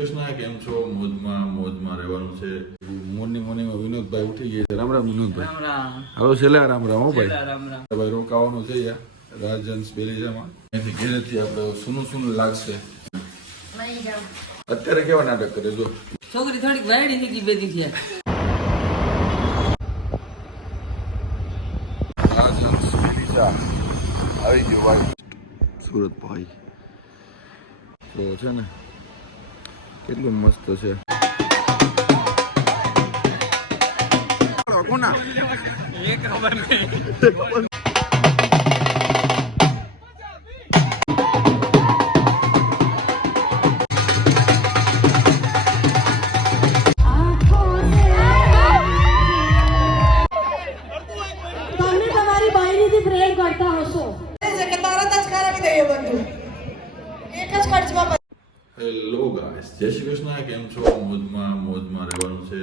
કેમ છો? મોજમાં રહેવાનું છે. મોર્નિંગમાં વિનોદભાઈ ઉઠી ગયા છે. રામ રામ વિનોદભાઈ. હાલો છેલ્લા રામ રામ. હો ભાઈ રોકાવાનું છે યાર રાજહંસ બેલીજામાં. અહીંથી ઘેરેથી આપણે સુનું લાગશે. અત્યારે કેવા નાટક કરે જો છોકરી થોડીક વાયડી નીકળી બેધી છે. રાજહંસ બેલીજા આવી ગયો ભાઈ સુરત ભાઈ. તો છે ને કેટલું મસ્ત છે. કોના એ ખબર નહીં. હેલો ગાઈસ, જય શ્રી કૃષ્ણ. કેમ છો? મોજમાં રહેવાનું છે.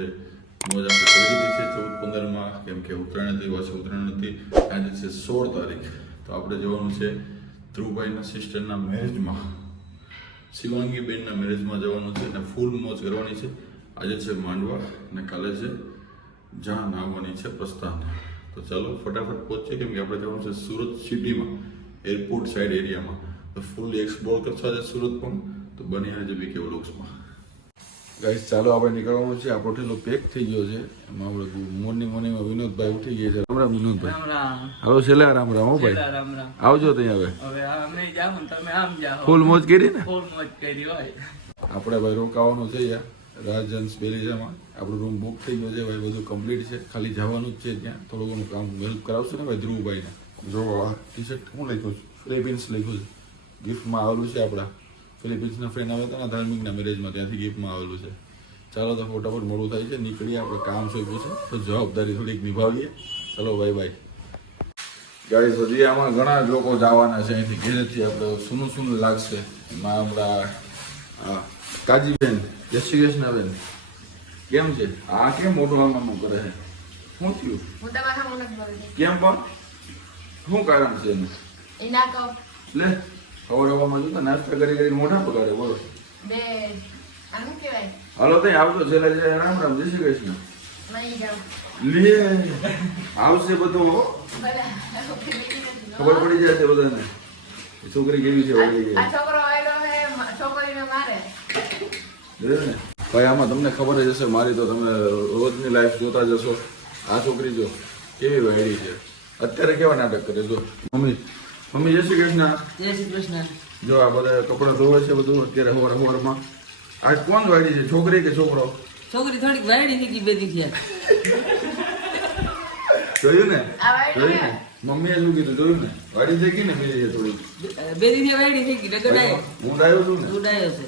મોજ આપણે કરી દીધી છે 14-15માં, કેમ કે ઉત્તરાયણ હતી, પાછી ઉત્તરાયણ હતી. આજે છે 16 તારીખ. તો આપણે જવાનું છે ધ્રુવભાઈના સિસ્ટરના મેરેજમાં, શિવાંગી બેનના મેરેજમાં જવાનું છે અને ફૂલ મોજ કરવાની છે. આજે છે માંડવા અને કાલે છે જાન આવવાની છે પ્રસ્થાન. તો ચાલો ફટાફટ પહોંચીએ, કેમ કે આપણે જવાનું છે સુરત સિટીમાં, એરપોર્ટ સાઈડ એરિયામાં. તો ફૂલ એક્સપ્લોર કરશો આજે સુરત પણ. તો બની રહેજો બીકે વ્લોગ્સમાં. ગાઈસ ચાલો આપણે નીકળવાનું છે. આપણો ઠેલો પેક થઈ ગયો છે. એમાં આપણે મોર્નિંગમાં વિનોદભાઈ ઉઠી ગયા છે. રામ રામ વિનોદભાઈ. હાલો છેલ્લા રામ રામ. હો ભાઈ આવજો ત્યાં. હવે અમે જાવ તમે આમ જાઓ. ફૂલ મોજ કરી ને. ફૂલ મોજ કરી હોય. આપણે ભાઈ રોકાવાનું છે યાર રાજહંસ બેલીજામાં. આપણું રૂમ બુક થઈ ગયો છે ભાઈ, બધું કમ્પ્લીટ છે. ખાલી જવાનું જ છે ત્યાં. થોડું ઘણું કામ હેલ્પ કરાવશે ને ભાઈ ધ્રુવભાઈને. જો આ ટી શર્ટ હું લખ્યું છું, ફિલિપિન્સ લખ્યું છે. ગિફ્ટમાં આવેલું છે આપણા ફિલિપિન્સના ફ્રેન્ડ આવ્યા હતા ને ધાર્મિકના મેરેજમાં, ત્યાંથી ગિફ્ટમાં આવેલું છે. ચાલો તો ફટાફટ મોડું થાય છે, નીકળીએ. આપણે કામ સોંપ્યું છે તો જવાબદારી થોડીક નિભાવીએ. ચલો બાય બાય. ગાઈસ હજી આમાં ઘણા લોકો જવાના છે અહીંથી ઘેરેથી. આપણે સુનું લાગશે. એમાં આપણા કાજીબેન, જય શ્રી કૃષ્ણ બેન. કેમ છે? આ કેમ મોટું આમ કરે છે? શું થયું? કેમ પણ શું કારણ છે એનું? લે ખવડાવવામાં જોતા નાસ્તા કરી મોઢા પગાડે. બોલો હાલો તઈ આવજો છેલ્લા જય રામ રામ, જય શ્રી કૃષ્ણ. લે આવશે બધું, ખબર પડી જશે બધાને છોકરી કેવી છે. ભાઈ આમાં તમને ખબર જ હશે, મારી તો તમે રોજની લાઈફ જોતા જશો. આ છોકરી જો કેવી વાયડી છે. અત્યારે કેવા નાટક કરે જો. મમ્મી જય શ્રી કૃષ્ણ. જય શ્રી કૃષ્ણ. જો આ બધા કપડા ધોવે છે બધું અત્યારે હવારમાં. આ કોણ વાડી છે, છોકરી કે છોકરો? છોકરી થોડીક વાયડી નીકળી બેધી છે. જોયું ને મમ્મીએ શું કીધું? જોયું ને વાડી છે કે ને મેરી છે થોડી બેધી છે વાયડી નીકળી ડગડાય. હું ડાયો છું ને, ઉડાયો છે.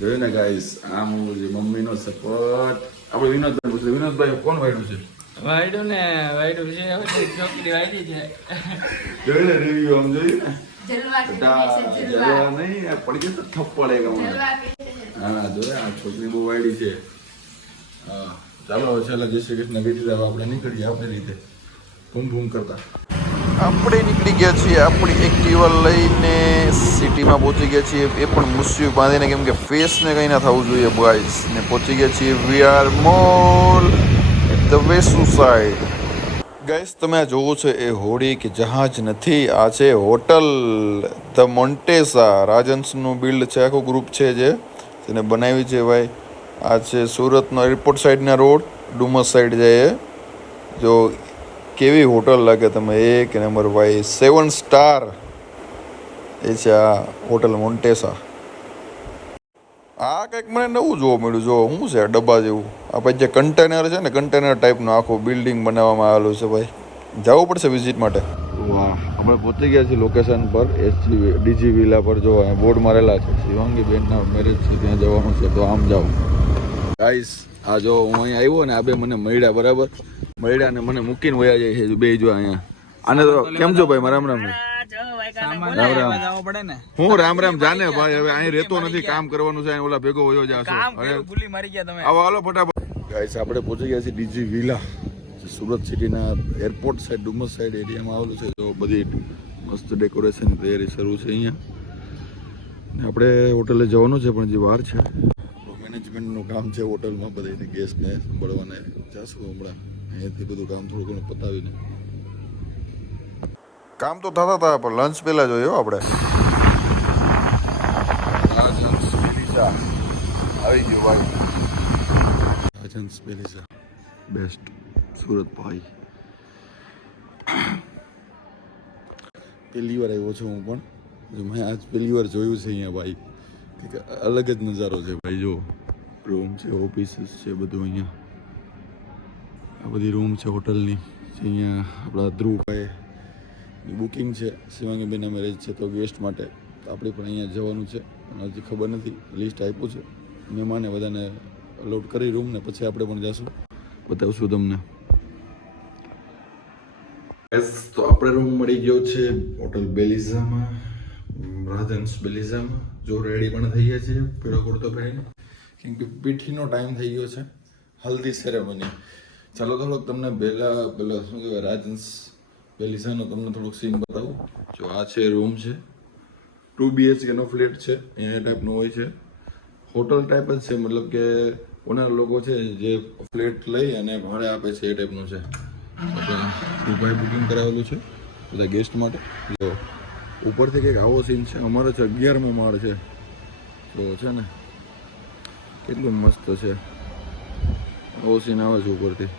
જોયું ને ગાઈસ, આમ જે મમ્મીનો સપોર્ટ. આપણે વિનોદભાઈ પૂછે, વિનોદભાઈ કોણ વાયડું છે? વાયડું છે છોકરી વાયડી છે. જોયું ને રિવ્યુ આમ જોયું ને. જલવા નહીં પડી ગયો તો થપ્પડ એક હમણાં. હા જોયા આ છોકરી બહુ વાયડી છે. હા ચાલો છેલ્લા જય શ્રી કૃષ્ણ કીધી આપણે નીકળીએ આપણી રીતે ભૂમ કરતા. આપણે નીકળી ગયા છીએ આપણી એક્ટિવા લઈને, સિટીમાં પહોંચી ગયા છીએ. એ પણ મુસ્યુ બાંધીને, કેમ કે ફેસને કંઈ ના થવું જોઈએ બોયઝ. ને પહોંચી ગયા છીએ VR mall at the Vesu side. Guys તમે આ જોવો છો એ હોડી કે જહાજ નથી, આ છે હોટલ ધ મોન્ટેસા. રાજહંસનું બિલ્ડ છે, આખું ગ્રુપ છે જે તેને બનાવી છે ભાઈ. આ છે સુરતનો એરપોર્ટ સાઈડના રોડ, ડુમસ સાઈડ જાય. જો કેવી હોટલ લાગે તમે, એક નંબર ભાઈ, 7 સ્ટાર એ છે આ હોટલ મોન્ટેસા. આ કંઈક મને નવું જોવા મળ્યું. જો શું છે ડબ્બા જેવું. આ પછી જે કન્ટેનર છે ને, કન્ટેનર ટાઈપનું આખું બિલ્ડિંગ બનાવવામાં આવેલું છે ભાઈ. જવું પડશે વિઝિટ માટે. વાહ, આપણે પહોંચી ગયા છીએ લોકેશન પર, ડીજી વિલા પર. જો અહીંયા બોર્ડ મારેલા છે, શિવાંગી બેનના મેરેજ છે, ત્યાં જવાનું છે. તો આમ જાઓ ગાઈસ. આ જો હું અહીંયા આવ્યો ને, આ બે મને મળ્યા, બરાબર મળ્યા ને મને મૂકીને વયા જાય છે બે. જો અહીંયા આને તો કેમ છો ભાઈ? રામ રામ. હું રામ જાને ભાઈ. હવે અહીં રહેતો નથી, કામ કરવાનું છે. ઓલા ભેગો વયો જાશો. આવો હાલો ફટાફટ. ગાઈસ આપણે પહોંચી ગયા છીએ ડીજી વિલા, સુરત સિટીના એરપોર્ટ સાઈડ, ડુમસ સાઈડ એરિયામાં આવેલું છે. તો બધી મસ્ત ડેકોરેશન તૈયારી શરૂ છે અહીંયા. આપણે હોટલે જવાનું છે પણ જે વાર છે. મેનેજમેન્ટનું કામ છે હોટલમાં બધાને ગેસ્ટને સંભાળવાને જાશું હમણાં અહીંયાથી બધું કામ થોડું ઘણું પતાવીને. કામ તો થતા હતા પણ લંચ પહેલાં જોઈએ આપણે. આવી ગયું ભાઈ. રાજહંસ બેલીઝા બેસ્ટ સુરત ભાઈ. પહેલી વાર આવ્યો છું હું પણ. મેં આજ પહેલી વાર જોયું છે અહીંયા ભાઈ. કે અલગ જ નજારો છે ભાઈ. જો રૂમ છે, ઓફિસીસ છે, બધું અહીંયા. આ બધી રૂમ છે હોટલની. અહીંયા આપણા ધ્રુવભાઈની બુકિંગ છે. શિવાંગીબેનના મેરેજ છે તો ગેસ્ટ માટે આપણે પણ અહીંયા જવાનું છે. પણ હજી ખબર નથી. લિસ્ટ આપ્યું છે મહેમાને બધાને અલાઉડ કરી રૂમને, પછી આપણે પણ જઈશું, બતાવશું તમને. તો આપણે રૂમ મળી ગયો છે હોટલ બેલીઝામાં, રાજહંસ બેલીઝામાં. જો રેડી પણ થઈ ગયા છે પીળો કુર્તો પહેરીને, કેમ કે પીઠીનો ટાઈમ થઈ ગયો છે, હલ્દી સેરેમની. ચાલો થોડોક તમને પહેલા શું કહેવાય રાજહંસ બેલીઝાનો તમને થોડુંક સીન બતાવું. જો આ છે રૂમ છે, 2 BHK નો ફ્લેટ છે. એ ટાઈપનું હોય છે, હોટલ ટાઈપ જ છે. મતલબ કે ઓનર લોકો છે જે ફ્લેટ લઈ અને ભાડે આપે છે એ ટાઈપનું છે. આપણે બુકિંગ કરાવેલું છે બધા ગેસ્ટ માટે. જો ઉપરથી કંઈક આવો સીન છે. અમારો છે 11મો માળ છે. તો છે ને કેટલું મસ્ત છે. આવો સીન આવે છે ઉપરથી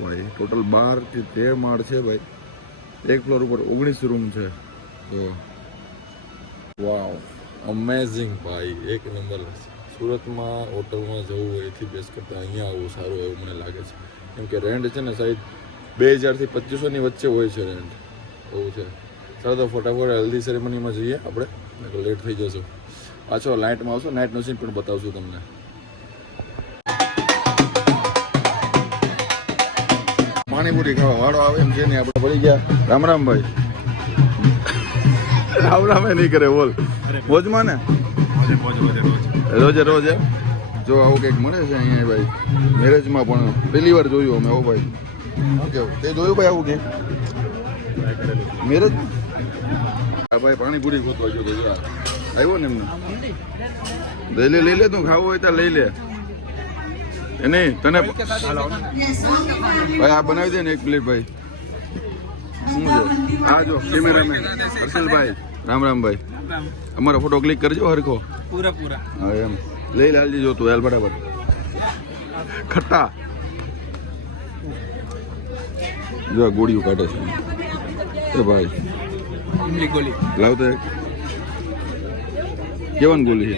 ભાઈ. ટોટલ 12 થી 13 માળ છે ભાઈ. એક ફ્લોર ઉપર 19 રૂમ છે. તો વાવ, અમેઝિંગ ભાઈ, એક નંબર. સુરતમાં હોટલમાં જવું હોય એથી બેસ્ટ કરતાં અહીંયા આવવું સારું એવું મને લાગે છે. કેમ કે રેન્ટ છે ને સાહેબ 2000 થી 2500 વચ્ચે હોય છે રેન્ટ. એવું છે. ચાલો તો ફટાફટ હલ્દી સેરેમનીમાં જઈએ આપણે, લેટ થઈ જશું. પાછો નાઇટમાં આવશો, નાઇટનો સીન પણ બતાવશું તમને. પાણીપુરી ખાવા વાળો આવે એમ છે ને આપણે પડી ગયા. રામ રામ ભાઈ. રામ રામ નહીં કરે બોલ. મોજમાં ને રોજે રોજ જો આવું કંઈક મળે છે અહીંયા ભાઈ. મેરેજમાં પણ પહેલી વાર જોયું અમે. આવું ભાઈ શું કેવું તે જોયું ભાઈ આવું કે મેરેજ? હા ભાઈ પાણીપુરી ગોતવા ગયો તો આવ્યો ને એમને. લઈ લે તું ખાવું હોય તો લઈ લે. એ નહીં તને ભાઈ આ બનાવી દે ને એક પ્લેટ ભાઈ. શું છે આ જો કેમેરામેન હર્ષલભાઈ. રામ રામ ભાઈ. અમારો ફોટો ક્લિક કરજો હરખો પૂરા. હા એમ લઈ લે હાલજી. જો તું હાલ બરાબર. ખટ્ટા જો ગોળીઓ કાઢે છે એ ભાઈ. લાવતો કેવાની ગોળી છે?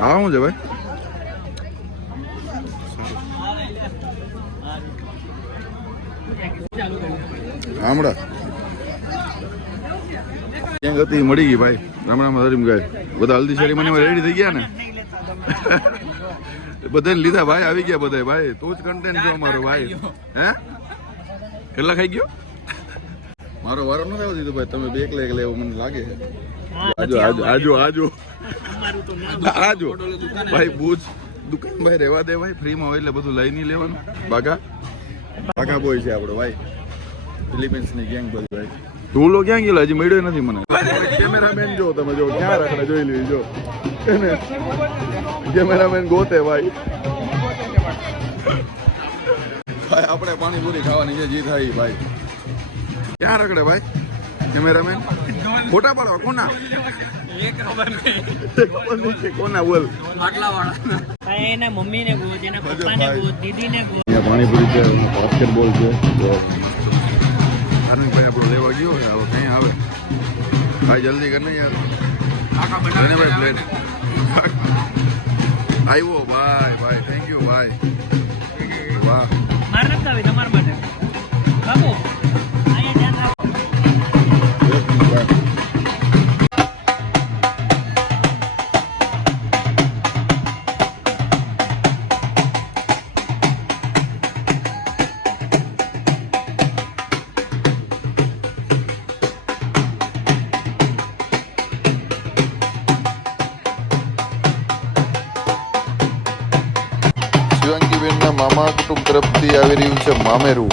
હા શું છે ભાઈ? હમણાં ક્યાંક હતી મળી ગઈ ભાઈ. રામ હરીમ ગાય. બધા હલ્દી સેરેમનીમાં રેડી થઈ ગયા ને. બધાને લીધા ભાઈ. આવી ગયા બધા ભાઈ. તું જ કન્ટેન્ટ છો અમારો ભાઈ. હે કેટલા ખાઈ ગયો? મારો વારો નથી આવતો દીધો ભાઈ. તમે બે એકલા એવું મને લાગે છે. આજો ભાઈ. ભુજ દુકાન ભાઈ રહેવા દે ભાઈ. ફ્રીમાં હોય એટલે બધું લઈ નહીં લેવાનું. બાગા બોય છે આપણો ભાઈ. ફિલિપિન્સની ગેંગ બધી ભાઈ. ધૂલો ક્યાં ગયેલો? હજી મળ્યો નથી મને. કેમેરામેન જો તમે જો ક્યાં રખડે જોઈ લીધી. જો કેમેરામેન ગોતે ભાઈ. ભાઈ આપણે પાણીપુરી ખાવાની છે. જી થાય ભાઈ. ક્યાં રખડે ભાઈ કેમેરામેન? ફોટા પાડવા કોના? કોના બોલ? એના મમ્મીને ગોત, એના પપ્પાને ગોત, દીદીને ગોત. પાણીપુરી છે, બાસ્કેટબોલ છે. ભાઈ આપણો લેવા ગયો હવે કઈ આવે ભાઈ. જલ્દી કર ને યાર. ભાઈ પ્લેટ આવ્યો ભાઈ. થેન્ક યુ ભાઈ. વાહ માર નથી આવી તમારા માટે બાબુ. શિવાંગીબેનના મામા કુટુંબ તરફથી આવી રહ્યું છે મામેરું.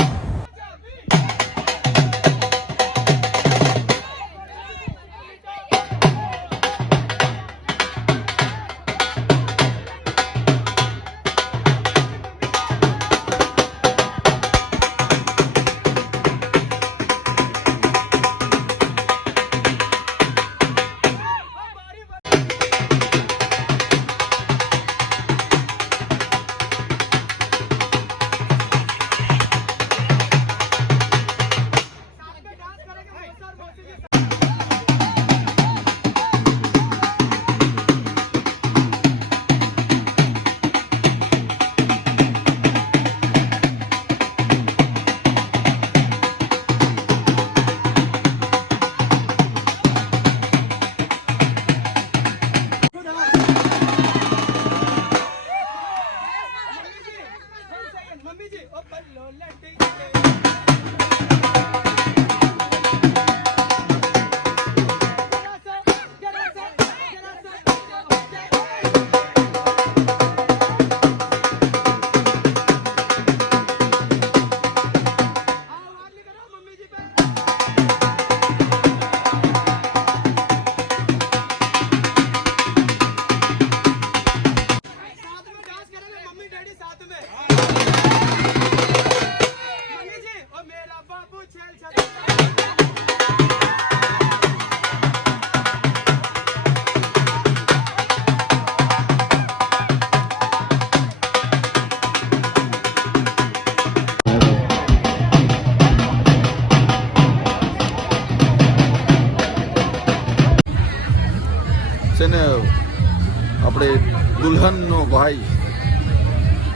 દુલ્હનનો ભાઈ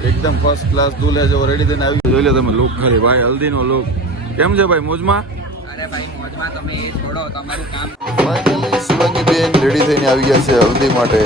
એકદમ ફર્સ્ટ ક્લાસ દુલ્હે જેવો રેડી થઈને આવી જોઈ લે તમે લુક ખરી ભાઈ, હલ્દીનો લુક કેમ છે ભાઈ? મોજમાં? અરે ભાઈ મોજમાં, તમે એ છોડો, તમારું કામ. ફાઇનલી શિવાંગી બેન રેડી થઈને આવી ગયા છે હલ્દી માટે.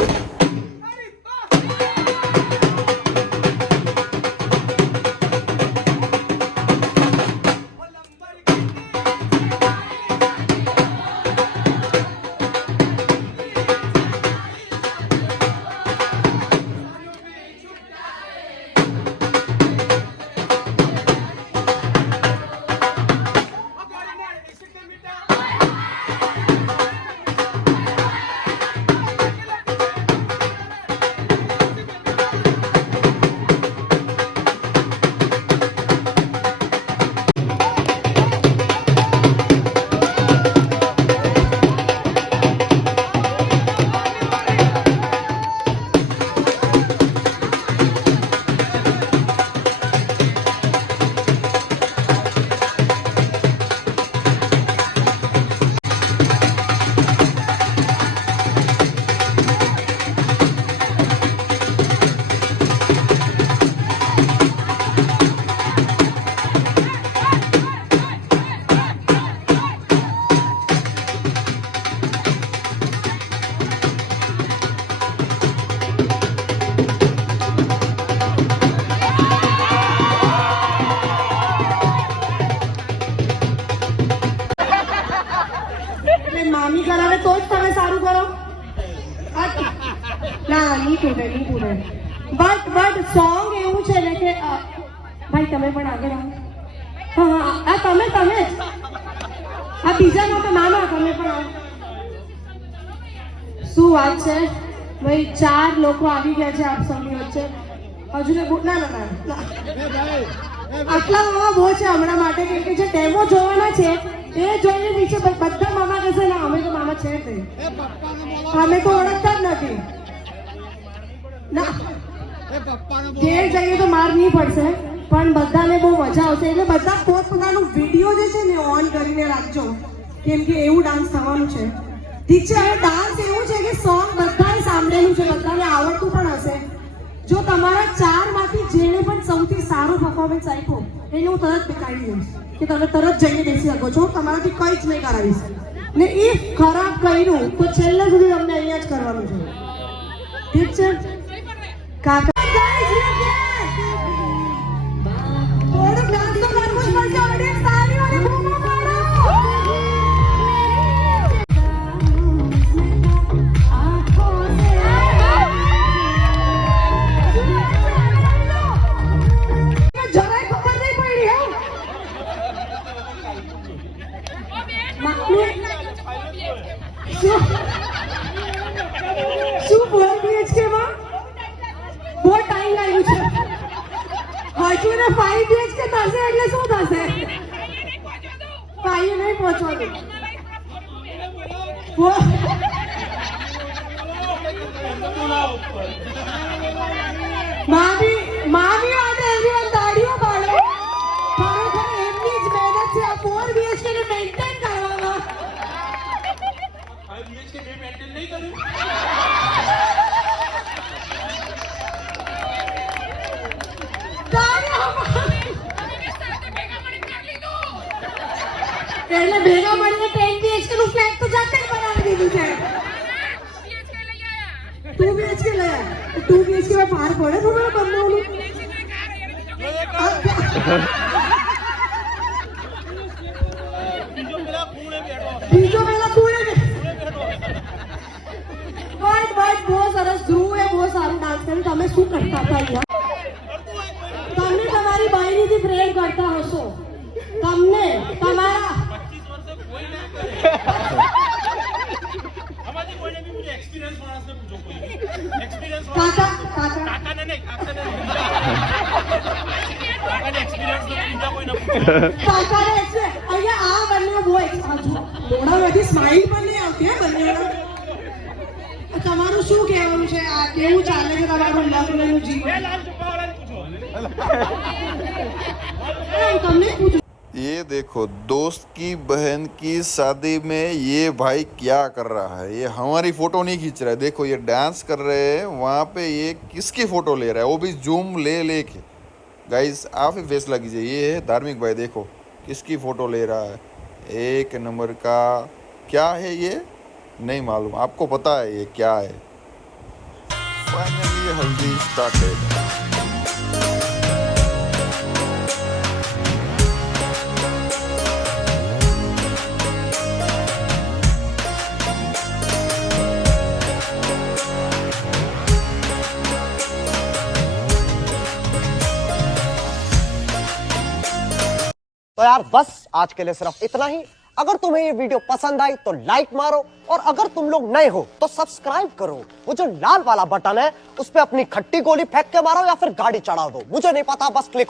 મામી કરાવે તો જ તમે સારું કરો. ના નહીં તૂટે બટ સોંગ એવું છે ને કે ભાઈ તમે પણ આગળ આવો. હા આ તમે જ આ બીજા લોકો ના તમે પણ આવો. શું વાત છે ભાઈ, 4 લોકો આવી ગયા છે આપ સૌની વચ્ચે. હજુ ને ના આટલા મામા બહુ છે હમણાં માટે, કેમ કે જે ડેમો જોવાના છે એ જોઈને નીચે બધા મામા કહેશે ના અમે તો મામા છે જ નહીં, અમે તો ઓળખતા જ નથી. ના ઘેર જઈએ તો માર નહીં પડશે, પણ બધાને બહુ મજા આવશે. એટલે બધા પોતપોતાનું વિડીયો જે છે ને ઓન કરીને રાખજો, કેમ કે એવું ડાન્સ થવાનું છે. ઠીક છે, હવે ડાન્સ એવું છે કે સોંગ બધાએ સાંભળેલું છે, બધાને આવડતું પણ હશે. જો તમારા 4 માંથી જેને પણ સૌથી સારું પરફોર્મન્સ આપ્યું એને હું તરત બેસાડી દઈશ કે તમે તરત જઈને બેસી શકો છો, તમારાથી કંઈ જ નહીં કરાવીશ. ને એ ખરાબ કર્યું તો છેલ્લે સુધી તમને અહીંયા જ કરવાનું છે. ઠીક છે કાકા? થોડુંક ડાન્સ તો કરવું જ પડશે. ઓડિયન્સ તાળી અને બૂમો પાડો. જરાય ખબર નહીં પડી હે. શું 4 BHK માં બહુ ટાઈમ લાગ્યું છે. હજુ ને 5 BHK થશે એટલે શું થશે? 5 નહીં પહોંચવાનું. મામી માટે એવરીવન તાળીઓ પાડો. ખરેખર એમની જ મહેનત છે આ 4 BHK ને મેન્ટેન કરવામાં. 5 BHK મેં મેન્ટેન નહીં કર્યું. એટલે ભેગા મળીને 10 BHK નું ફ્લેટ તો જાતે જ બનાવી દીધું છે. 2 BHK લઈ આવ્યા. 2 BHK માં પાર પડે તમારા બંનેઓનું. બીજો પેલા ખૂણે બટ બહુ સરસ. ધ્રુવે બહુ સારું ડાન્સ કર્યું. તમે શું કરતા હતા અહીંયા? તમે તમારી બહેનીથી પ્રેમ કરતા હશો. તમને તમારા કાકા કાકાને નહીં, કાકાને અહીંયા આ બંને બહુ મોઢામાંથી સ્માઈલ પણ નહીં આવતી હે બંનેના. તમારું શું કહેવાનું છે? આ કેવું ચાલે છે તમારું લગ્નનું જીવન? તમને પૂછું. ये देखो दोस्त की बहन की शादी में ये भाई क्या कर रहा है। ये हमारी फोटो नहीं खींच रहा है, देखो ये डांस कर रहे हैं वहाँ पे। ये किसकी फोटो ले रहा है, वो भी जूम ले के। गाइस आप ही फैसला कीजिए। ये है धार्मिक भाई, देखो किसकी फोटो ले रहा है। एक नंबर का क्या है ये नहीं मालूम, आपको पता है ये क्या है। फाइनली हल्दी स्टार्टेड। तो यार बस आज के लिए सिर्फ इतना ही। अगर तुम्हें ये वीडियो पसंद आई तो लाइक मारो, और अगर तुम लोग नए हो तो सब्सक्राइब करो। वो जो लाल वाला बटन है उस पे अपनी खट्टी गोली फेंक के मारो या फिर गाड़ी चढ़ा दो, मुझे नहीं पता, बस क्लिक